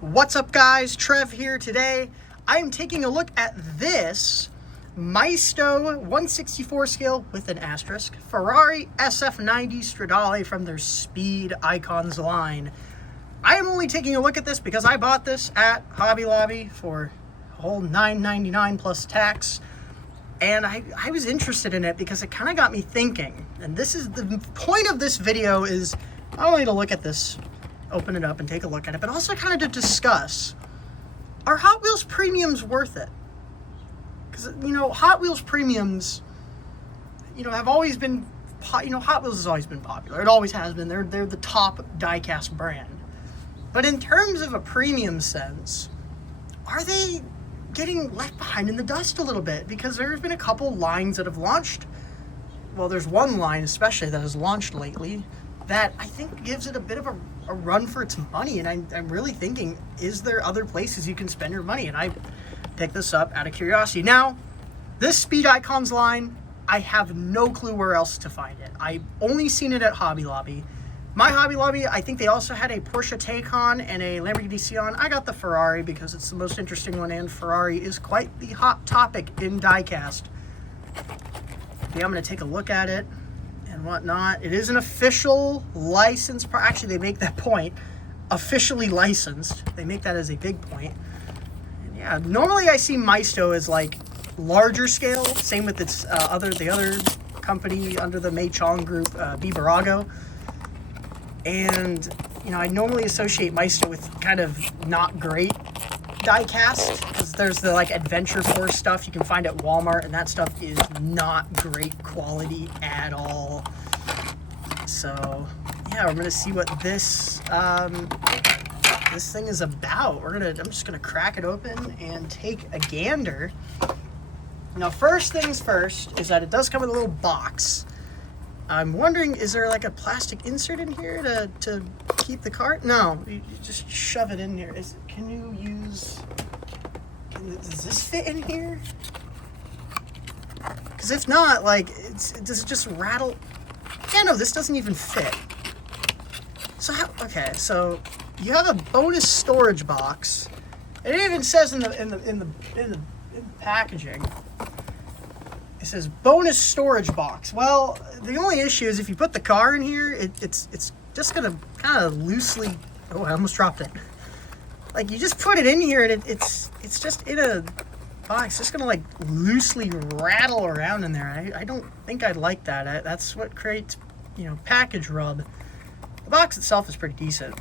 What's up, guys? Trev here. Today I am taking a look at this Maisto 1/64 scale with an asterisk Ferrari SF90 Stradale from their Speed Icons line. I am only taking a look at this because I bought this at Hobby Lobby for a whole $9.99 plus tax, and I was interested in it because it kind of got me thinking. And this is the point of this video, is not only to look at this, open it up and take a look at it, but also kind of to discuss, are Hot Wheels premiums worth it? Because, Hot Wheels premiums, have always been, Hot Wheels has always been popular. It always has been. They're the top diecast brand. But in terms of a premium sense, are they getting left behind in the dust a little bit? Because there's been a couple lines that have launched. Well, there's one line especially that has launched lately that I think gives it a bit of a run for its money. And I'm really thinking, is there other places you can spend your money? And I picked this up out of curiosity. Now, this Speed Icons line, I have no clue where else to find it. I've only seen it at Hobby Lobby. My Hobby Lobby, I think they also had a Porsche Taycan and a Lamborghini Sion. I got the Ferrari because it's the most interesting one, and Ferrari is quite the hot topic in diecast. Yeah, I'm going to take a look at it and whatnot. It is an official licensed, actually they make that point, officially licensed. They make that as a big point. And yeah, normally I see Maisto as like larger scale, same with its the other company under the Maisto group, Bibarago. And I normally associate Maisto with kind of not great diecast, because there's the like Adventure Force stuff you can find at Walmart, and that stuff is not great quality at all. So yeah, we're gonna see what this this thing is about. I'm just gonna crack it open and take a gander. Now, first things first is that it does come with a little box. I'm wondering, is there like a plastic insert in here to keep the cart? No, you just shove it in here. Does this fit in here? Because if not, does it just rattle? Yeah, no, this doesn't even fit. So okay, so you have a bonus storage box. And it even says in the packaging, it says bonus storage box. Well, the only issue is if you put the car in here, it's just gonna kind of loosely. Oh, I almost dropped it. Like, you just put it in here and it's just in a box. It's just gonna like loosely rattle around in there. I don't think I'd like that. That's what creates package rub. The box itself is pretty decent.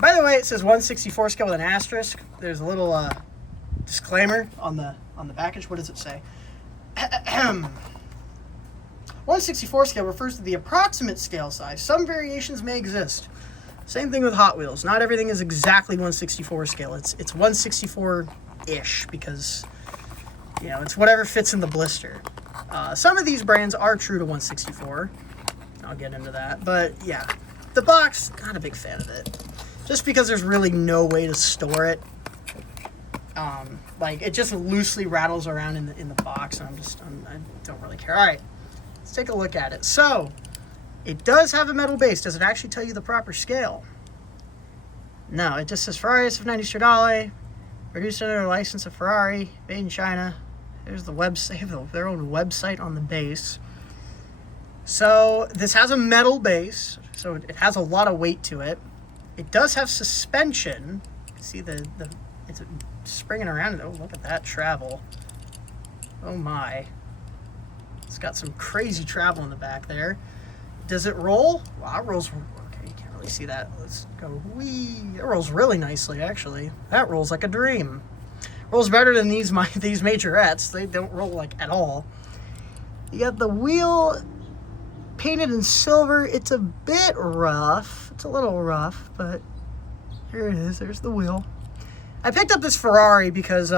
By the way, it says 1/64 scale with an asterisk. There's a little disclaimer on the package. What does it say? 1/64 scale refers to the approximate scale size. Some variations may exist. Same thing with Hot Wheels. Not everything is exactly 1/64 scale. It's 1/64-ish because it's whatever fits in the blister. Some of these brands are true to 1/64. I'll get into that. But yeah, the box, not a big fan of it. Just because there's really no way to store it. It just loosely rattles around in the box, and I don't really care. All right, let's take a look at it. So, it does have a metal base. Does it actually tell you the proper scale? No, it just says Ferrari SF90 Stradale, produced under a license of Ferrari, made in China. There's the website, their own website on the base. So, this has a metal base, so it has a lot of weight to it. It does have suspension. You can see it's springing around. Oh, look at that travel. Oh my. It's got some crazy travel in the back there. Does it roll? Wow, it rolls. Okay, you can't really see that. Let's go. Whee! It rolls really nicely, actually. That rolls like a dream. Rolls better than these Majorettes. They don't roll like at all. You got the wheel painted in silver. It's a bit rough. It's a little rough, but here it is. There's the wheel. I picked up this Ferrari because,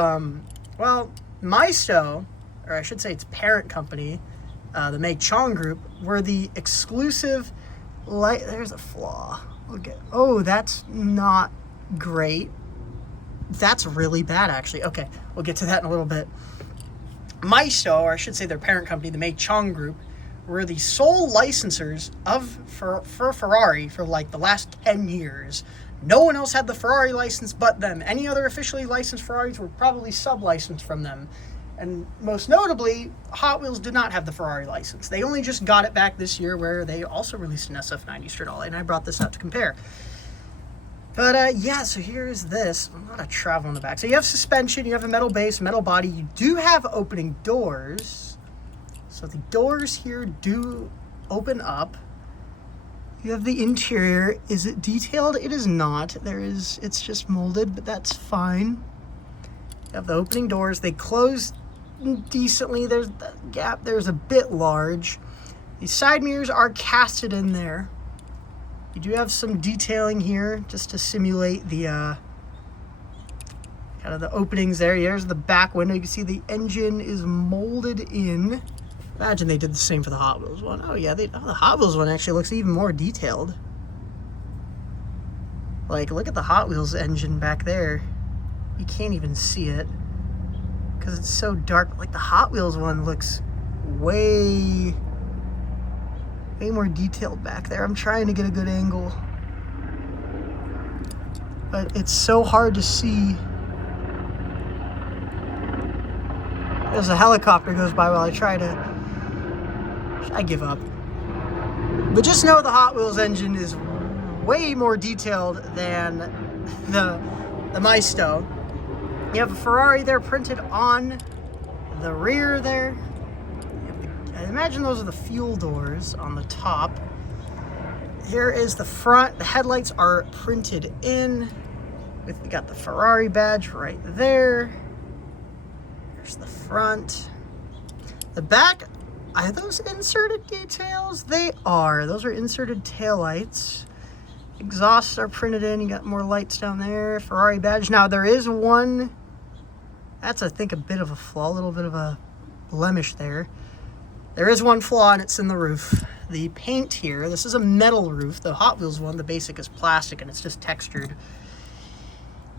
Maisto, or I should say its parent company, the Maisto group, were the exclusive there's a flaw. Oh, that's not great. That's really bad, actually. Okay, we'll get to that in a little bit. Maisto, or I should say their parent company, the Maisto group, were the sole licensors for Ferrari for like the last 10 years. No one else had the Ferrari license but them. Any other officially licensed Ferraris were probably sub-licensed from them. And most notably, Hot Wheels did not have the Ferrari license. They only just got it back this year, where they also released an SF90 Stradale, and I brought this out to compare. But yeah, so here is this. A lot of travel in the back. So you have suspension, you have a metal base, metal body. You do have opening doors. So the doors here do open up. You have the interior. Is it detailed? It is not. It's just molded, but that's fine. You have the opening doors. They close decently. There's the gap. There's a bit large. The side mirrors are casted in there. You do have some detailing here just to simulate the kind of the openings there. Here's the back window. You can see the engine is molded in. Imagine they did the same for the Hot Wheels one. Oh yeah, the Hot Wheels one actually looks even more detailed. Like, look at the Hot Wheels engine back there. You can't even see it because it's so dark. Like, the Hot Wheels one looks way more detailed back there. I'm trying to get a good angle, but it's so hard to see. There's a helicopter goes by while I give up. But just know the Hot Wheels engine is way more detailed than the Maisto. You have a Ferrari there printed on the rear there. I imagine those are the fuel doors on the top. Here is the front. The headlights are printed in. We got the Ferrari badge right there. There's the front. The back, are those inserted details? They are. Those are inserted taillights. Exhausts are printed in. You got more lights down there. Ferrari badge. Now, there is one. That's, I think, a bit of a flaw. A little bit of a blemish there. There is one flaw, and it's in the roof. The paint here, this is a metal roof. The Hot Wheels one, the basic, is plastic, and it's just textured.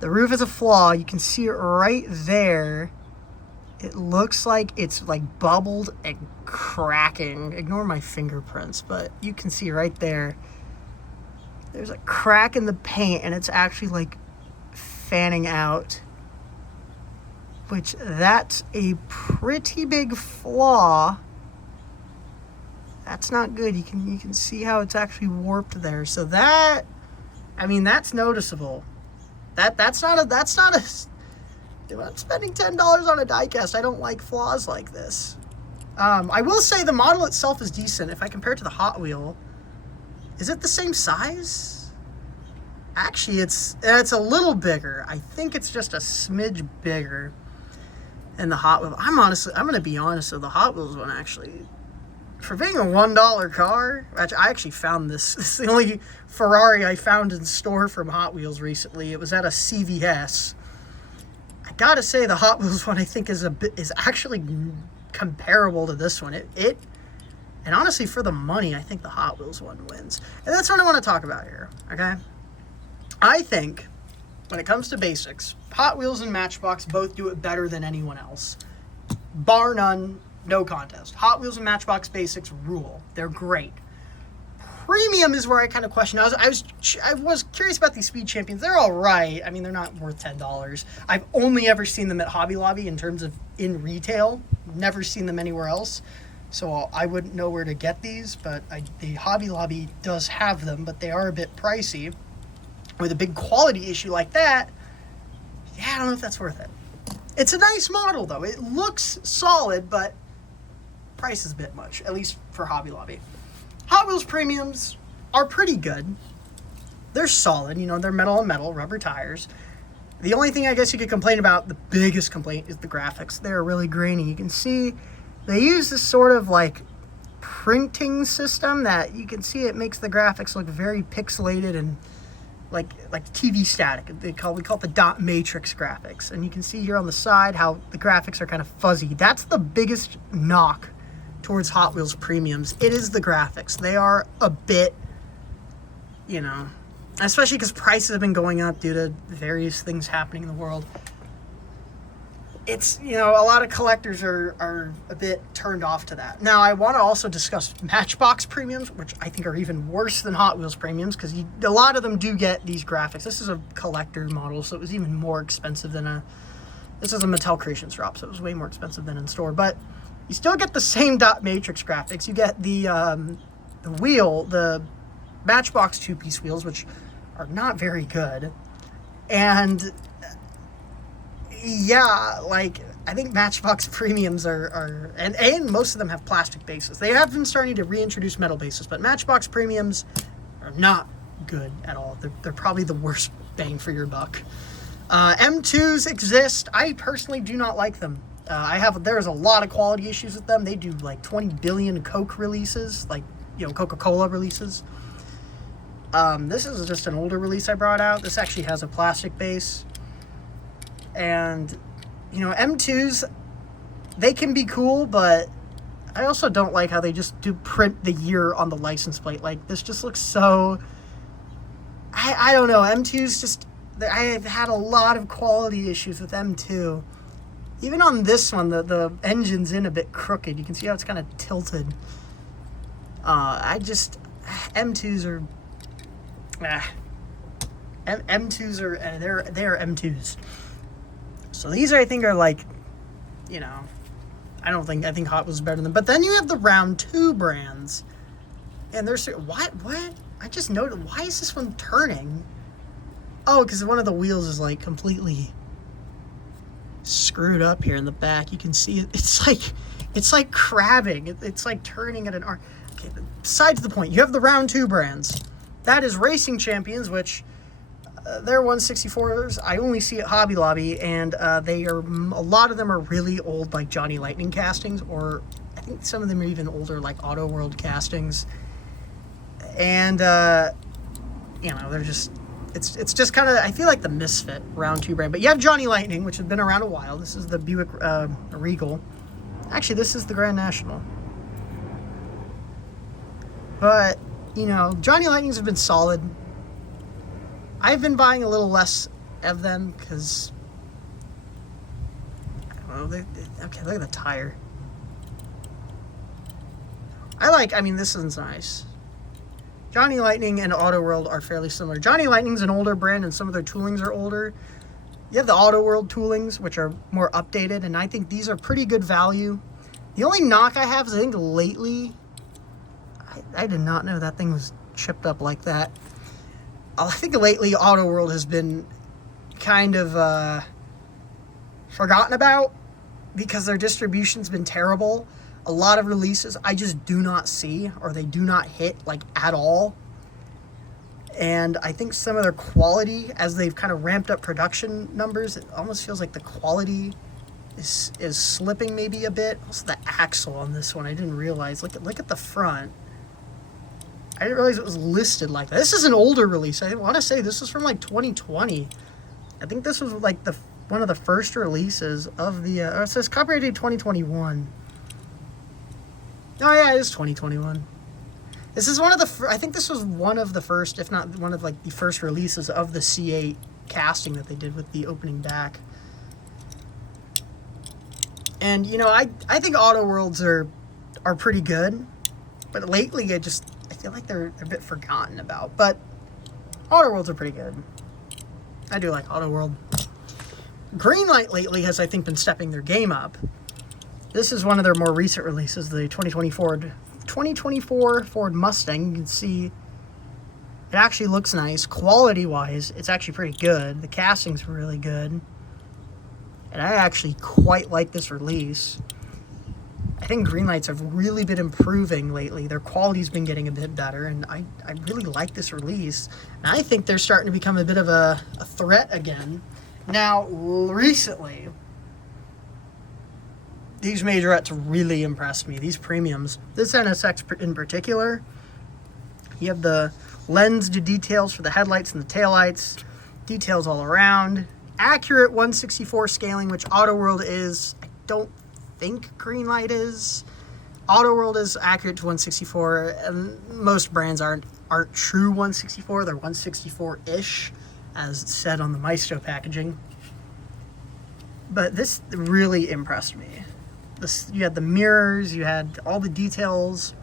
The roof is a flaw. You can see it right there. It looks like it's like bubbled and cracking. Ignore my fingerprints, but you can see right there. There's a crack in the paint, and it's actually like fanning out. Which, that's a pretty big flaw. That's not good. You can see how it's actually warped there. So that, I mean, that's noticeable. That's not a. If I'm spending $10 on a diecast, I don't like flaws like this. I will say the model itself is decent. If I compare it to the Hot Wheel, is it the same size? Actually, it's a little bigger. I think it's just a smidge bigger than the Hot Wheel. I'm going to be honest with the Hot Wheels one, actually. For being a $1 car, I actually found this. This is the only Ferrari I found in store from Hot Wheels recently. It was at a CVS. I gotta say, the Hot Wheels one I think is actually comparable to this one. And honestly, for the money, I think the Hot Wheels one wins. And that's what I want to talk about here. Okay, I think when it comes to basics, Hot Wheels and Matchbox both do it better than anyone else, bar none. No contest. Hot Wheels and Matchbox basics rule. They're great. Premium is where I kind of question. I was curious about these Speed Champions. They're all right. I mean, they're not worth $10. I've only ever seen them at Hobby Lobby in terms of in retail. Never seen them anywhere else. So I wouldn't know where to get these, but the Hobby Lobby does have them, but they are a bit pricey. With a big quality issue like that, yeah, I don't know if that's worth it. It's a nice model, though. It looks solid, but price is a bit much, at least for Hobby Lobby. Hot Wheels premiums are pretty good. They're solid, they're metal on metal, rubber tires. The only thing I guess you could complain about, the biggest complaint, is the graphics. They're really grainy. You can see they use this sort of like printing system that you can see it makes the graphics look very pixelated and like TV static. We call it the dot matrix graphics. And you can see here on the side how the graphics are kind of fuzzy. That's the biggest knock towards Hot Wheels premiums. It is the graphics. They are a bit, especially because prices have been going up due to various things happening in the world. it's, you know, a lot of collectors are a bit turned off to that. Now, I want to also discuss Matchbox premiums, which I think are even worse than Hot Wheels premiums, because a lot of them do get these graphics. This is a collector model, so it was even more expensive than this is a Mattel Creations drop, so it was way more expensive than in store. But you still get the same dot matrix graphics. You get the wheel, the Matchbox two-piece wheels, which are not very good. And yeah, like, I think Matchbox premiums are and most of them have plastic bases. They have been starting to reintroduce metal bases, but Matchbox premiums are not good at all. They're probably the worst bang for your buck. M2s exist. I personally do not like them. There's a lot of quality issues with them. They do like 20 billion Coke releases, like, you know, Coca-Cola releases. This is just an older release I brought out. This actually has a plastic base. And, you know, M2s, they can be cool, but I also don't like how they just do print the year on the license plate. Like, this just looks so... I don't know. M2s just... I've had a lot of quality issues with M2. Even on this one, the engine's in a bit crooked. You can see how it's kind of tilted. M2s are... M2s are... They're M2s. So these, I think, are like, you know, I think Hot Wheels is better than them. But then you have the round 2 brands. And there's... What? I just noticed, why is this one turning? Oh, because one of the wheels is like completely screwed up here in the back. You can see it. It's like crabbing. It's like turning at an arc. Okay, but besides the point, you have the round 2 brands. That is Racing Champions, which they're 164s. I only see at Hobby Lobby, and a lot of them are really old, like Johnny Lightning castings, or I think some of them are even older, like Auto World castings. And you know, they're just... It's just kind of, I feel like the misfit round 2 brand. But you have Johnny Lightning, which has been around a while. This is the Buick Regal. Actually, this is the Grand National. But, you know, Johnny Lightnings have been solid. I've been buying a little less of them because, I don't know, okay, look at the tire. I mean, this one's nice. Johnny Lightning and Auto World are fairly similar. Johnny Lightning's an older brand, and some of their toolings are older. You have the Auto World toolings, which are more updated, and I think these are pretty good value. The only knock I have is I think lately, I did not know that thing was chipped up like that. I think lately Auto World has been kind of forgotten about because their distribution's been terrible. A lot of releases I just do not see, or they do not hit like at all. And I think some of their quality, as they've kind of ramped up production numbers, it almost feels like the quality is slipping maybe a bit. Also the axle on this one, I didn't realize. Look at the front. I didn't realize it was listed like that. This is an older release. I want to say this is from like 2020. I think this was like one of the first releases of the... it says copyrighted 2021. Oh yeah, it is 2021. This is one of the... I think this was one of the first, if not one of like the first releases of the C8 casting that they did with the opening back. And you know, I think Auto Worlds are pretty good, but lately I feel like they're a bit forgotten about. But Auto Worlds are pretty good. I do like Auto World. Greenlight lately has, I think, been stepping their game up. This is one of their more recent releases, the 2024 Ford Mustang. You can see it actually looks nice. Quality-wise, it's actually pretty good. The casting's really good. And I actually quite like this release. I think Greenlights have really been improving lately. Their quality's been getting a bit better, and I really like this release. And I think they're starting to become a bit of a threat again. Now, recently, these Majorettes really impressed me. These premiums. This NSX in particular. You have the lens details for the headlights and the taillights. Details all around. Accurate 1/64 scaling, which Auto World is. I don't think Greenlight is. Auto World is accurate to 1/64, and most brands aren't true 1/64. They're 1/64-ish, as said on the Maisto packaging. But this really impressed me. You had the mirrors, you had all the details,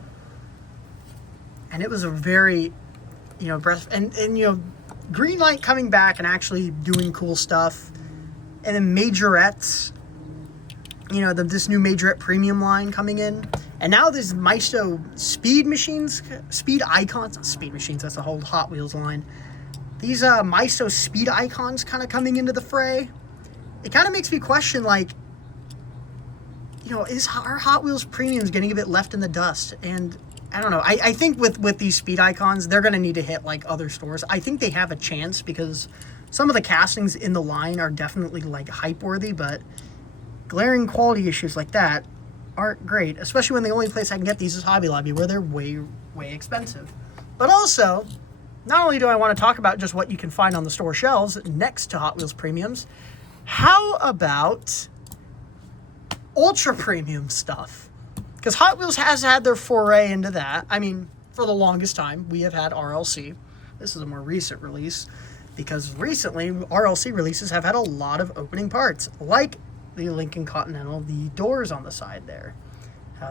and it was a very, breath, and Greenlight coming back and actually doing cool stuff, and then Majorettes, this new Majorette premium line coming in, and now there's Maisto speed icons, not speed machines, that's the whole Hot Wheels line. These Maisto speed icons kind of coming into the fray. It kind of makes me question, like, is our Hot Wheels premiums getting a bit left in the dust? And I don't know. I think with these speed icons, they're going to need to hit like other stores. I think they have a chance because some of the castings in the line are definitely like hype worthy, but glaring quality issues like that aren't great, especially when the only place I can get these is Hobby Lobby, where they're way, way expensive. But also, not only do I want to talk about just what you can find on the store shelves next to Hot Wheels premiums, how about ultra premium stuff? Because Hot Wheels has had their foray into that. I mean, for the longest time, we have had RLC. This is a more recent release, because recently, RLC releases have had a lot of opening parts, like the Lincoln Continental, the doors on the side there.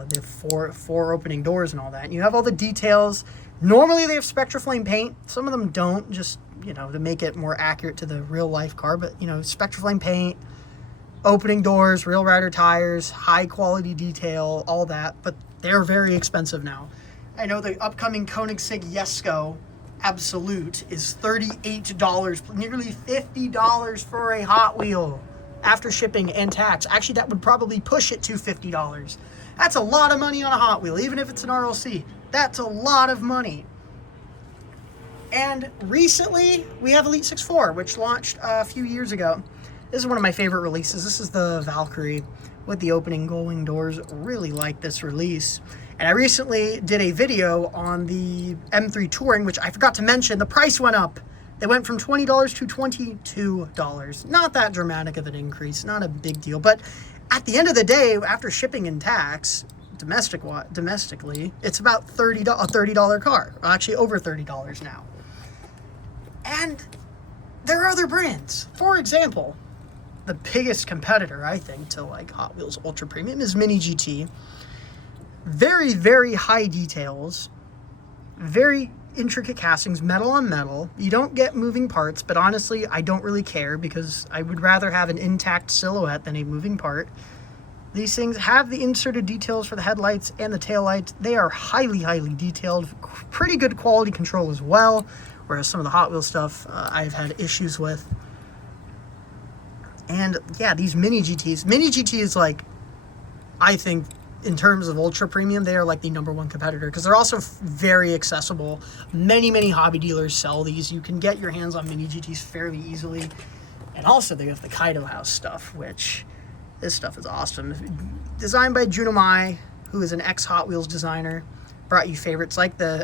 The four opening doors and all that. And you have all the details. Normally, they have Spectraflame paint. Some of them don't, just, to make it more accurate to the real-life car. But, Spectraflame paint, opening doors, Real Rider tires, high-quality detail, all that. But they're very expensive now. I know the upcoming Koenigsegg Jesko Absolute is $38, nearly $50 for a Hot Wheel after shipping and tax. Actually, that would probably push it to $50. That's a lot of money on a Hot Wheel, even if it's an RLC. That's a lot of money. And recently, we have Elite 6.4, which launched a few years ago. This is one of my favorite releases. This is the Valkyrie with the opening gull-wing doors. Really like this release. And I recently did a video on the M3 Touring, which I forgot to mention. The price went up. They went from $20 to $22. Not that dramatic of an increase. Not a big deal. But at the end of the day, after shipping and tax, domestically, it's about a $30 car. Actually, over $30 now. And there are other brands. For example, the biggest competitor, I think, to like Hot Wheels Ultra Premium is Mini GT. Very, very high details. Very intricate castings, metal on metal. You don't get moving parts, but honestly, I don't really care because I would rather have an intact silhouette than a moving part. These things have the inserted details for the headlights and the taillights. They are highly, highly detailed. Pretty good quality control as well, whereas some of the Hot Wheels stuff I've had issues with. And yeah, these Mini GTs. Mini GT is like, I think, in terms of ultra premium, they are like the #1 competitor because they're also very accessible. Many, many hobby dealers sell these. You can get your hands on Mini GTs fairly easily. And also they have the Kaido House stuff, which this stuff is awesome. Designed by Junimai, who is an ex-Hot Wheels designer. Brought you favorites like the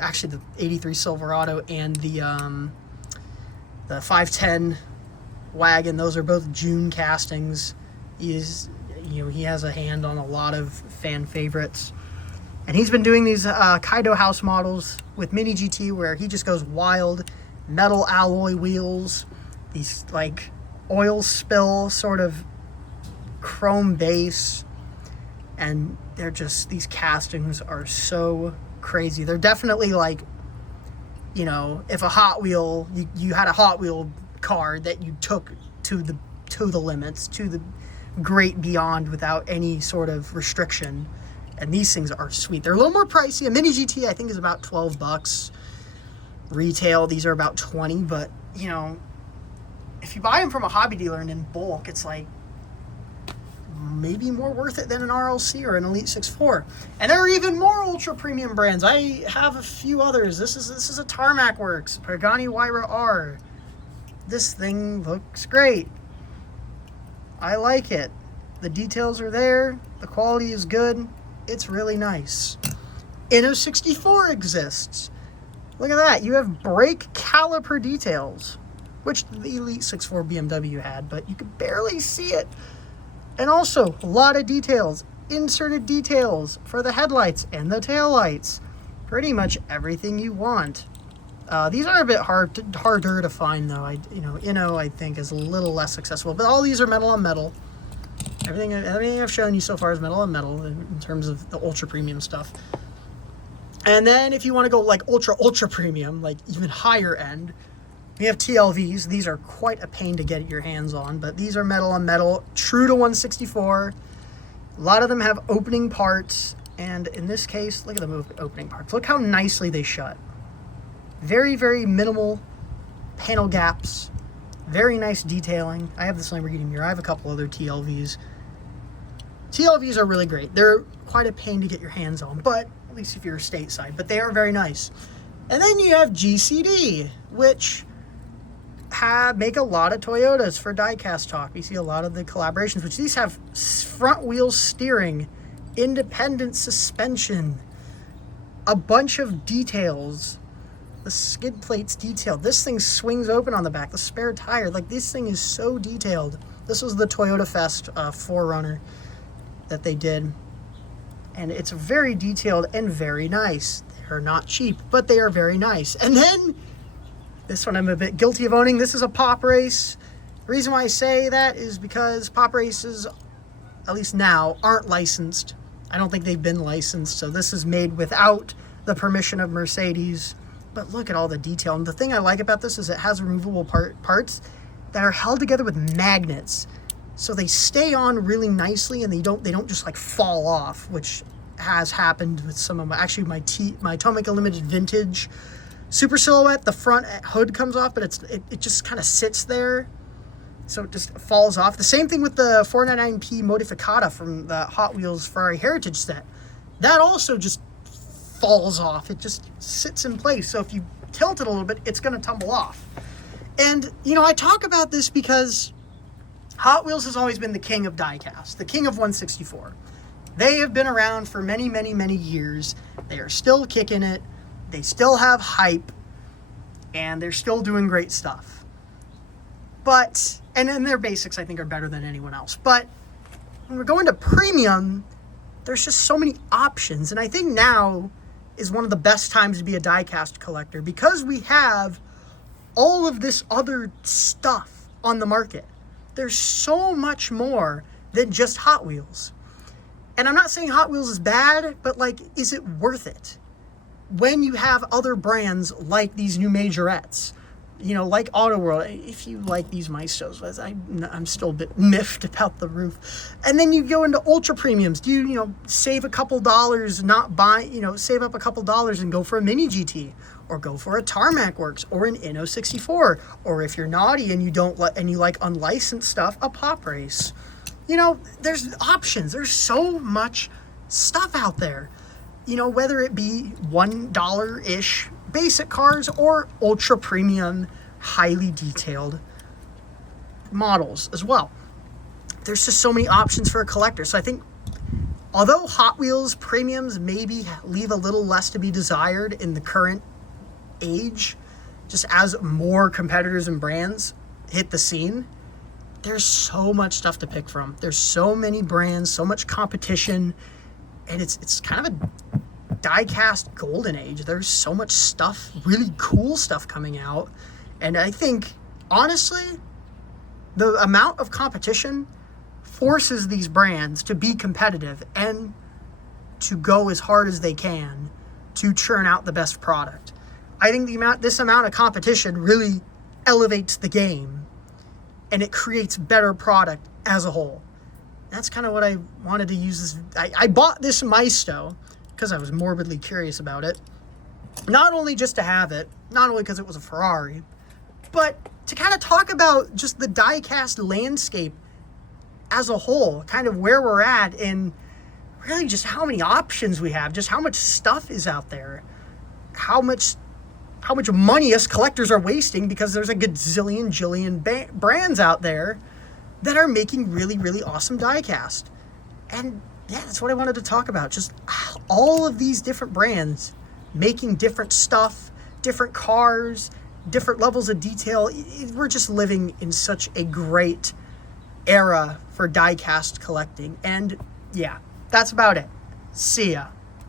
83 Silverado and the 510 wagon. Those are both June castings. He has a hand on a lot of fan favorites. And he's been doing these Kaido House models with Mini GT where he just goes wild. Metal alloy wheels, these like oil spill sort of chrome base. And they're just, these castings are so crazy. They're definitely like, if a Hot Wheel, you had a Hot Wheel car that you took to the limits, to the great beyond without any sort of restriction. And these things are sweet. They're a little more pricey. A Mini GT I think is about $12 retail. These are about 20, but if you buy them from a hobby dealer and in bulk, it's like maybe more worth it than an RLC or an Elite 6.4. And there are even more ultra premium brands. I have a few others. This is a Tarmac Works Pagani Huayra R. This thing looks great. I like it. The details are there. The quality is good. It's really nice. Inno 64 exists. Look at that. You have brake caliper details, which the Elite 6.4 BMW had, but you could barely see it. And also, a lot of details. Inserted details for the headlights and the taillights. Pretty much everything you want. These are a bit harder to find, though. Inno, I think, is a little less accessible. But all these are metal on metal. Everything I've shown you so far is metal on metal in terms of the ultra premium stuff. And then if you want to go like ultra premium, like even higher end, we have TLVs. These are quite a pain to get your hands on, but these are metal on metal, true to 164. A lot of them have opening parts, and in this case, look at the opening parts. Look how nicely they shut. Very, very minimal panel gaps. Very nice detailing. I have this Lamborghini mirror. I have a couple other TLVs. TLVs are really great. They're quite a pain to get your hands on, but at least if you're stateside, but they are very nice. And then you have GCD, which make a lot of Toyotas for diecast talk. You see a lot of the collaborations, which these have front wheel steering, independent suspension, a bunch of details. The skid plate's detailed. This thing swings open on the back. The spare tire, like this thing is so detailed. This was the Toyota Fest 4Runner that they did, and it's very detailed and very nice. They're not cheap, but they are very nice. And then this one I'm a bit guilty of owning. This is a Pop Race. The reason why I say that is because Pop Races, at least now, aren't licensed. I don't think they've been licensed, so this is made without the permission of Mercedes. But look at all the detail. And the thing I like about this is it has removable parts that are held together with magnets. So they stay on really nicely, and they don't just like fall off, which has happened with some of my Tomica Limited Vintage Super Silhouette. The front hood comes off, but it just kind of sits there, so it just falls off. The same thing with the 499p Modificata from the Hot Wheels Ferrari Heritage set. That also just falls off. It just sits in place. So if you tilt it a little bit, it's going to tumble off. And, you know, I talk about this because Hot Wheels has always been the king of diecast, the king of 164. They have been around for many, many, many years. They are still kicking it. They still have hype, and they're still doing great stuff. But, and then their basics, I think, are better than anyone else. But when we're going to premium, there's just so many options. And I think now is one of the best times to be a diecast collector because we have all of this other stuff on the market. There's so much more than just Hot Wheels. And I'm not saying Hot Wheels is bad, but like, is it worth it? When you have other brands like these new Majorettes, you know, like Auto World, if you like these Maistos, I'm still a bit miffed about the roof. And then you go into ultra premiums. Do you save a couple dollars, save up a couple dollars and go for a Mini GT, or go for a Tarmac Works, or an Inno 64, or if you're naughty and you like unlicensed stuff, a Pop Race. You know, there's options. There's so much stuff out there. You know, whether it be $1-ish basic cars or ultra premium, highly detailed models as well. There's just so many options for a collector. So I think, although Hot Wheels premiums maybe leave a little less to be desired in the current age, just as more competitors and brands hit the scene, there's so much stuff to pick from. There's so many brands, so much competition, and it's kind of a diecast golden age. There's so much stuff, really cool stuff coming out. And I think, honestly, the amount of competition forces these brands to be competitive and to go as hard as they can to churn out the best product. I think this amount of competition really elevates the game, and it creates better product as a whole. That's kind of what I wanted to use this. I bought this Maisto because I was morbidly curious about it. Not only just to have it, not only because it was a Ferrari, but to kind of talk about just the diecast landscape as a whole, kind of where we're at, and really just how many options we have, just how much stuff is out there, how much money us collectors are wasting because there's a jillion brands out there that are making really, really awesome diecast. And yeah, that's what I wanted to talk about. Just all of these different brands making different stuff, different cars, different levels of detail. We're just living in such a great era for diecast collecting. And yeah, that's about it. See ya.